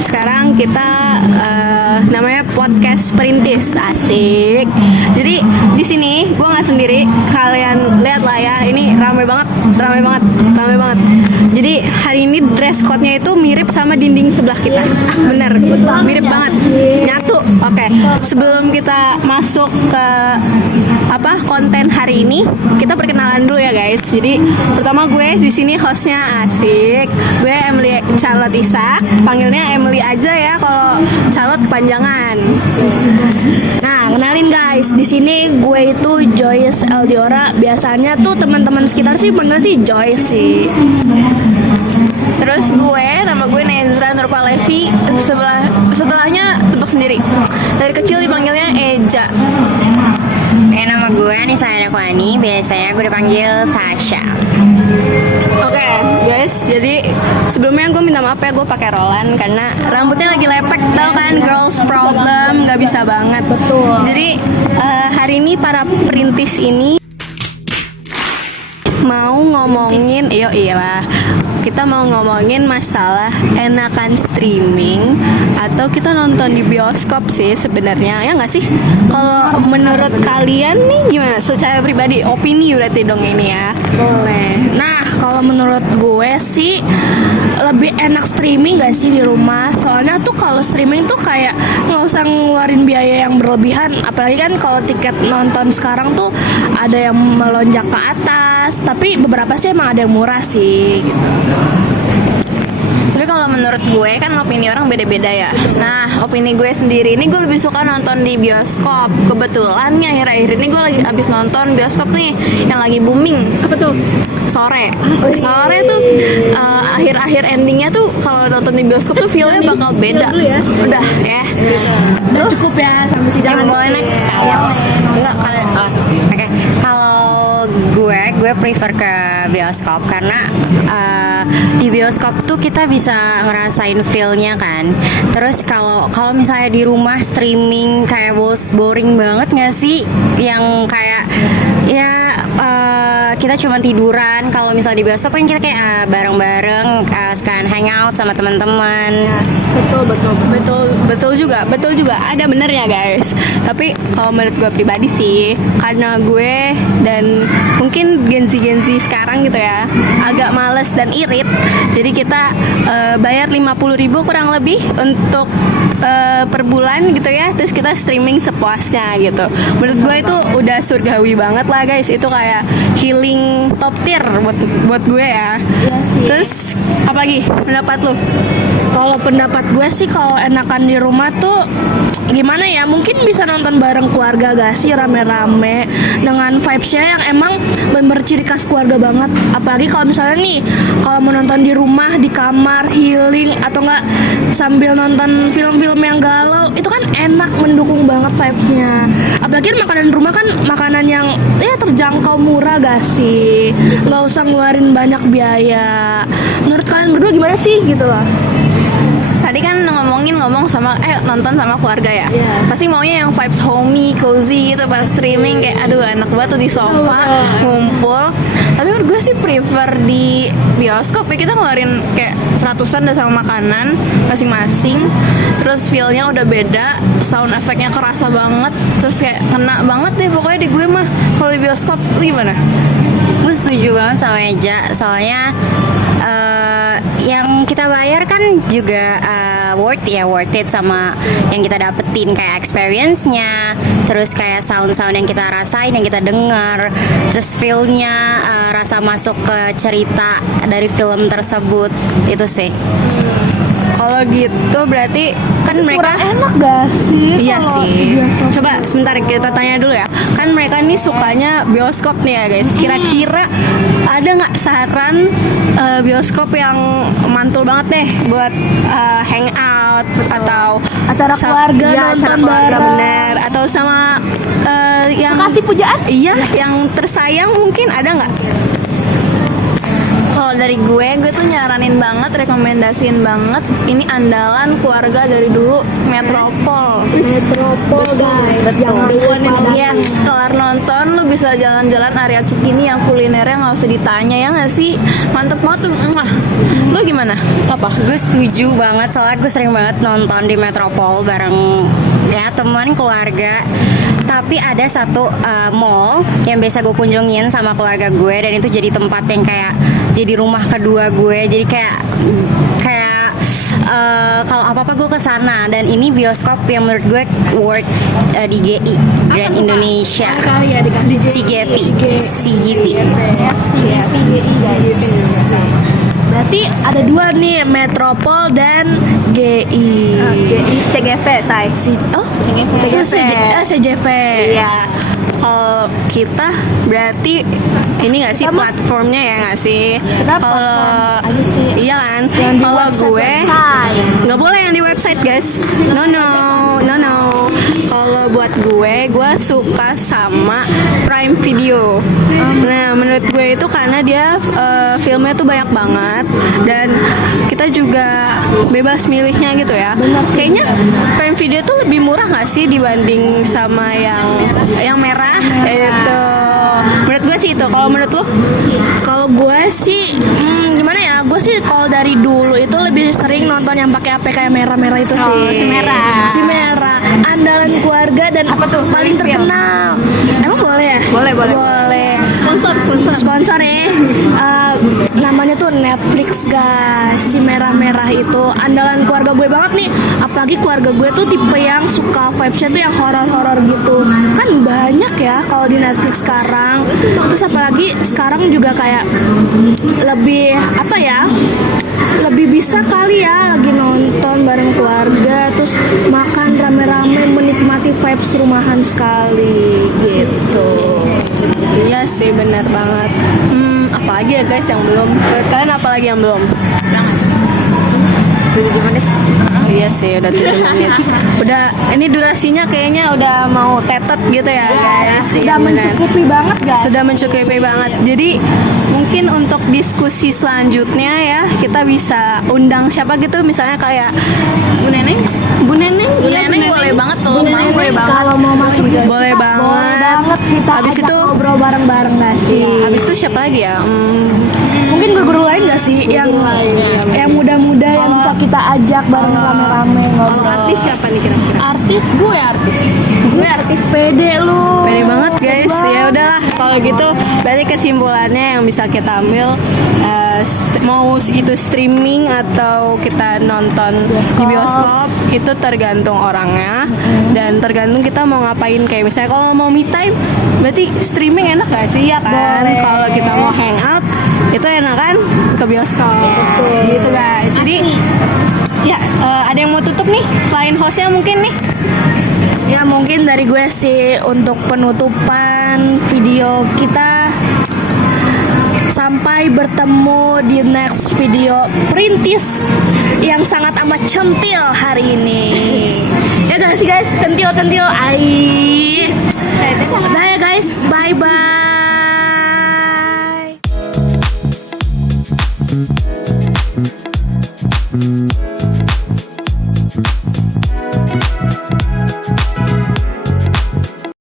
sekarang kita namanya podcast perintis, asik. Jadi di sini gue nggak sendiri, kalian lihat lah ya, ini ramai banget. Jadi hari ini dress code-nya itu mirip sama dinding sebelah kita. Bener, mirip banget, nyatu. Oke, sebelum kita masuk ke konten hari ini, kita perkenalan dulu ya guys. Jadi pertama gue di sini hostnya, asik. Gue Emily Charlotte Isak, panggilnya Emily aja ya, kalau Charlotte kepanjangan. Nah, kenalin guys, di sini gue itu Joyce Eldiora. Biasanya tuh teman-teman sekitar sih panggil sih Joyce sih. Terus nama gue Nezra Nurpa Levi. Setelahnya tebak sendiri. Dari kecil dipanggilnya Eja. Nama gue Anissa Adakwani, biasanya gue dipanggil Sasha. Oke, guys, jadi sebelumnya gue minta maaf ya, gue pakai Roland karena rambutnya lagi lepek, tau kan, girls problem, nggak bisa banget. Betul. Jadi hari ini para perintis ini mau ngomongin, kita mau ngomongin masalah enakan streaming atau kita nonton di bioskop sih sebenarnya, ya nggak sih? Kalau menurut kalian nih gimana? Secara pribadi, opini berarti dong ini ya. Boleh. Nah, kalau menurut gue sih lebih enak streaming gak sih di rumah? Soalnya tuh kalau streaming tuh kayak nggak usah ngeluarin biaya yang berlebihan. Apalagi kan kalau tiket nonton sekarang tuh ada yang melonjak ke atas. Tapi beberapa sih emang ada yang murah sih gitu. Tapi kalau menurut gue kan opini orang beda-beda ya. Nah, opini gue sendiri ini gue lebih suka nonton di bioskop. Kebetulan nih akhir-akhir ini gue lagi abis nonton bioskop nih yang lagi booming. Apa tuh? Sore tuh akhir-akhir endingnya tuh kalau nonton di bioskop tuh feelnya bakal beda. Udah ya. Udah cukup ya sampai sini. Boleh next. Enggak kalian. Oke. Kalau gue prefer ke bioskop karena di bioskop tuh kita bisa ngerasain feel-nya kan. Terus kalau misalnya di rumah streaming kayak boring banget nggak sih? Yang kayak kita cuma tiduran. Kalau misalnya di bioskop kan kita kayak bareng-bareng sekalian hangout sama teman-teman. Betul juga. Ada benernya guys. Tapi kalau menurut gue pribadi sih, karena gue dan mungkin Gen Z sekarang gitu ya, agak males dan irit. Jadi kita bayar 50.000 kurang lebih untuk per bulan gitu ya. Terus kita streaming sepuasnya gitu. Menurut gue itu udah surgawi banget lah guys. Itu kayak healing top tier buat gue ya. Iya sih. Terus apa lagi pendapat lu? Kalau pendapat gue sih kalau enakan di rumah tuh gimana ya, mungkin bisa nonton bareng keluarga gak sih, rame-rame dengan vibes-nya yang emang bener ciri khas keluarga banget. Apalagi kalau misalnya nih, kalau mau nonton di rumah, di kamar, healing, atau enggak sambil nonton film-film yang galau, itu kan enak, mendukung banget vibes-nya. Apalagi makanan rumah kan makanan yang terjangkau, murah gak sih, nggak usah ngeluarin banyak biaya. Menurut kalian berdua gimana sih gitu loh? Tadi kan ngomong sama nonton sama keluarga ya. Yes. Pasti maunya yang vibes homey, cozy gitu pas streaming, kayak aduh enak banget tuh di sofa ngumpul. Tapi menurut gue sih prefer di bioskop ya, kita ngeluarin kayak 100-an dah sama makanan masing-masing. Terus feel-nya udah beda, sound efeknya kerasa banget, terus kayak kena banget deh pokoknya di gue mah kalau di bioskop. Lu gimana? Gue setuju banget sama Eja, soalnya yang kita bayar kan juga worth it sama yang kita dapetin, kayak experience-nya, terus kayak sound-sound yang kita rasain, yang kita dengar, terus feel-nya, rasa masuk ke cerita dari film tersebut, itu sih. Kalau gitu berarti kan mereka enak gak sih? Iya sih. Coba sebentar kita tanya dulu ya. Kan mereka nih sukanya bioskop nih ya guys. Kira-kira ada nggak saran bioskop yang mantul banget deh buat hangout atau acara keluarga, nonton bareng, bener, atau sama yang kasih pujaan? Iya, yang tersayang mungkin ada nggak? Kalau kalau dari gue tuh nyaranin banget, rekomendasiin banget. Ini andalan keluarga dari dulu, Metropol. Metropol guys. Betul. Yes, kelar nonton lu bisa jalan-jalan area Cikini yang kulinernya nggak usah ditanya ya nggak sih? Mantep banget tuh. Lu gimana? Apa? Gue setuju banget, soalnya gue sering banget nonton di Metropol bareng ya teman keluarga. Tapi ada satu mall yang biasa gue kunjungin sama keluarga gue, dan itu jadi tempat yang kayak jadi rumah kedua gue. Jadi kayak kalau apa-apa gue kesana, dan ini bioskop yang menurut gue worth di GI Grand Indonesia. Kali ya dikasih CGV. CGV. Berarti ada dua nih, Metropol dan GI. CGV, say. CJV. Iya. Kalau kita berarti ini nggak sih platformnya ya nggak sih? Kalau iya kan? Kalau gue nggak boleh yang di website guys. No. Kalau buat gue suka sama Prime Video. Nah menurut gue itu karena dia filmnya tuh banyak banget, dan kita juga bebas milihnya gitu ya. Kayaknya Prime Video tuh lebih murah nggak sih dibanding sama yang merah? Itu menurut gue sih itu. Kalau menurut lo? Kalau gue sih gimana ya? Gue sih kalau dari dulu itu lebih sering nonton yang pakai APK yang merah-merah itu sih. Si merah. Andalan keluarga dan apa tuh paling terkenal. Emang boleh ya? Boleh. Sponsor ya. Namanya tuh Netflix guys. Si merah-merah itu andalan keluarga gue banget nih. Apalagi keluarga gue tuh tipe yang suka vibes-nya tuh yang horor-horor gitu. Kan banyak ya kalau di Netflix sekarang. Terus apalagi sekarang juga kayak lebih apa ya? Lebih bisa kali ya lagi nonton bareng keluarga, terus makan rame-rame menikmati vibes rumahan sekali gitu. Iya sih benar banget. Apa lagi ya guys yang belum? Menurut kalian apa lagi yang belum? Udah nggak sih? 7 menit. Iya sih udah 7 menit. Udah ini durasinya kayaknya udah mau tetet gitu ya guys. Sudah mencukupi banget guys. Sudah mencukupi banget. Jadi mungkin untuk diskusi selanjutnya ya kita bisa undang siapa gitu, misalnya kayak Bu Neneng boleh banget tuh. Boleh banget. Kalau mau masuk juga Boleh banget. Kita Habis ajak itu ngobrol bareng-bareng gak sih? habis itu siapa lagi ya? Mungkin guru lain gak sih yang muda-muda yang bisa kita ajak bareng rame-rame ngobrol. Artis siapa nih kira-kira? Gue artis pede lu. Pede banget guys. Ya udahlah kalau gitu berarti kesimpulannya yang bisa kita ambil mau itu streaming atau kita nonton di bioskop itu tergantung orangnya dan tergantung kita mau ngapain. Kayak misalnya kalau mau me time berarti streaming enak gak sih ya kan? Kalau kita mau hangout itu enak kan ke bioskop. Gitu guys. Jadi ya ada yang mau tutup nih selain hostnya mungkin nih? Ya mungkin dari gue sih untuk penutupan video kita, sampai bertemu di next video perintis yang sangat amat centil hari ini. Ya guys, centil. Dah ya guys, bye bye.